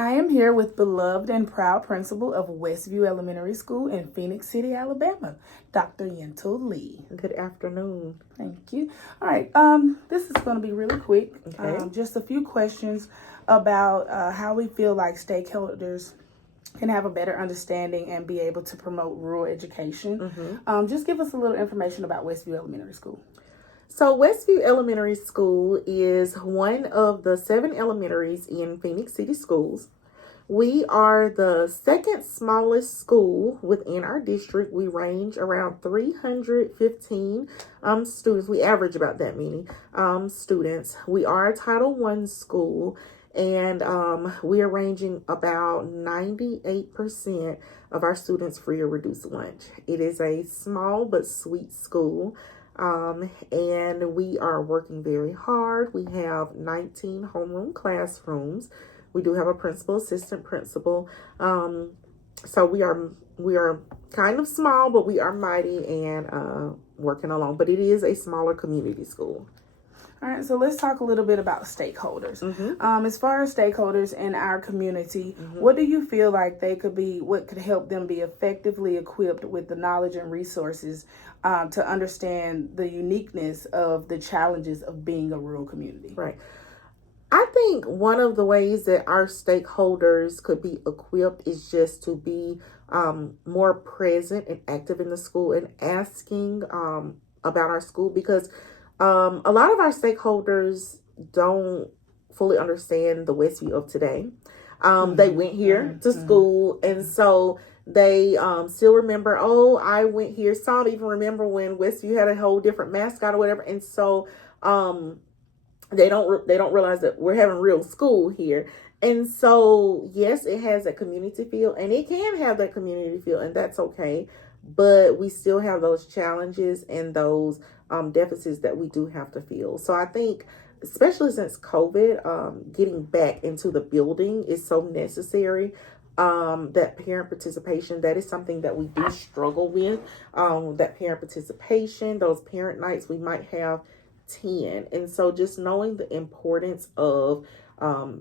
I am here with beloved and proud principal of Westview Elementary School in Phoenix City, Alabama, Dr. Yentl Lee. Good afternoon. Thank you. All right, this is going to be really quick. Okay. Just a few questions about how we feel like stakeholders can have a better understanding and be able to promote rural education. Just give us a little information about Westview Elementary School. So Westview Elementary School is one of the 7 elementaries in Phoenix City Schools. We are the second smallest school within our district. We range around 315 students. We average about that many students. We are a Title I school, and we are ranging about 98% of our students free or reduced lunch. It is a small but sweet school. And we are working very hard. We have 19 homeroom classrooms. We do have a principal, assistant principal. So we are kind of small, but we are mighty and working along. But it is a smaller community school. All right, so let's talk a little bit about stakeholders. As far as stakeholders in our community, what do you feel like what could help them be effectively equipped with the knowledge and resources to understand the uniqueness of the challenges of being a rural community? Right. I think one of the ways that our stakeholders could be equipped is just to be more present and active in the school and asking about our school, because a lot of our stakeholders don't fully understand the Westview of today. They went here to school, and so they still remember, oh, I went here. Some even remember when Westview had a whole different mascot or whatever, and so they don't realize that we're having real school here. And so yes, it has a community feel, and it can have that community feel, and that's okay. But we still have those challenges and those deficits that we do have to fill. So I think, especially since COVID, getting back into the building is so necessary. That parent participation, that is something that we do struggle with. That parent participation, those parent nights, we might have 10. And so just knowing the importance of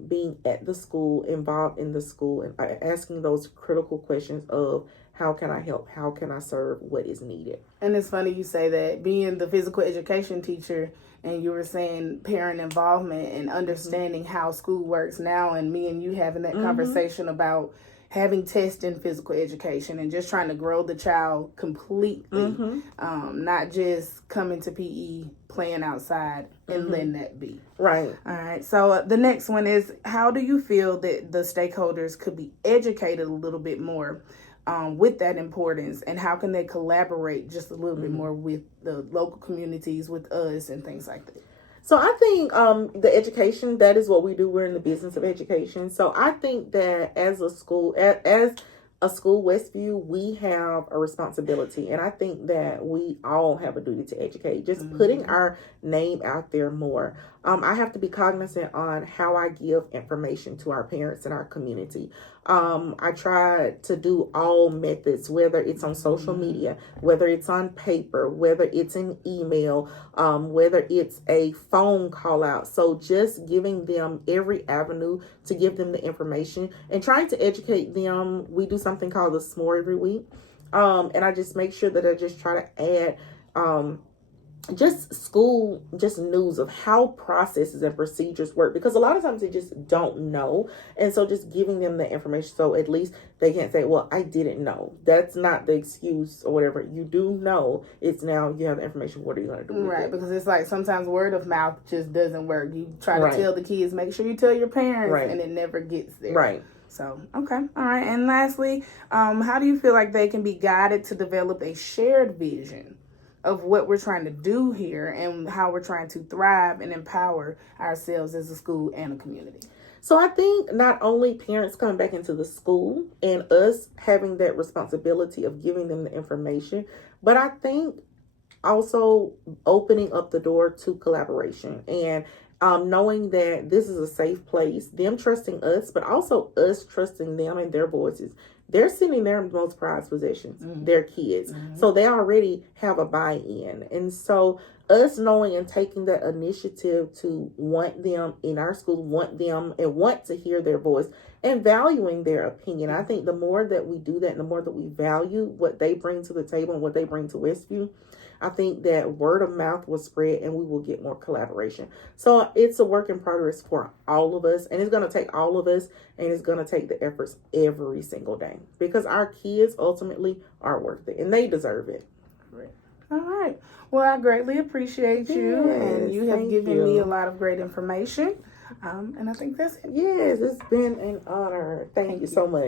being at the school, involved in the school, and asking those critical questions of, how can I help? How can I serve? What is needed? And it's funny you say that, being the physical education teacher, and you were saying parent involvement and understanding how school works now, and me and you having that conversation about having tests in physical education and just trying to grow the child completely, not just coming to PE, playing outside, and letting that be. Right. All right. So the next one is, how do you feel that the stakeholders could be educated a little bit more with that importance, and how can they collaborate just a little bit more with the local communities, with us, and things like that? So I think the education, that is what we do. We're in the business of education. So I think that as a school, Westview, we have a responsibility, and I think that we all have a duty to educate, just putting our name out there more. I have to be cognizant on how I give information to our parents and our community. I try to do all methods, whether it's on social media, whether it's on paper, whether it's an email, whether it's a phone call out. So just giving them every avenue to give them the information and trying to educate them. We do something called the S'more every week. And I just make sure that I just try to add just news of how processes and procedures work, because a lot of times they just don't know. And so just giving them the information, so at least they can't say, well, I didn't know. That's not the excuse or whatever. You do know. It's now you have the information. What are you going to do with it? Because it's like sometimes word of mouth just doesn't work. You try to tell the kids, make sure you tell your parents, and it never gets there. Right. So, okay. All right. And lastly, how do you feel like they can be guided to develop a shared vision of what we're trying to do here and how we're trying to thrive and empower ourselves as a school and a community? So I think not only parents coming back into the school and us having that responsibility of giving them the information, but I think also opening up the door to collaboration and knowing that this is a safe place, them trusting us, but also us trusting them and their voices. they're sending their most prized possessions, their kids. So they already have a buy-in. And so us knowing and taking that initiative to want them in our school, want them and want to hear their voice and valuing their opinion. I think the more that we do that and the more that we value what they bring to the table and what they bring to Westview, I think that word of mouth will spread and we will get more collaboration. So it's a work in progress for all of us, and it's going to take all of us, and it's going to take the efforts every single day, because our kids ultimately are worth it and they deserve it. All right. Well, I greatly appreciate you, and you have given me a lot of great information. And I think that's it. Yes, it's been an honor. Thank you so much.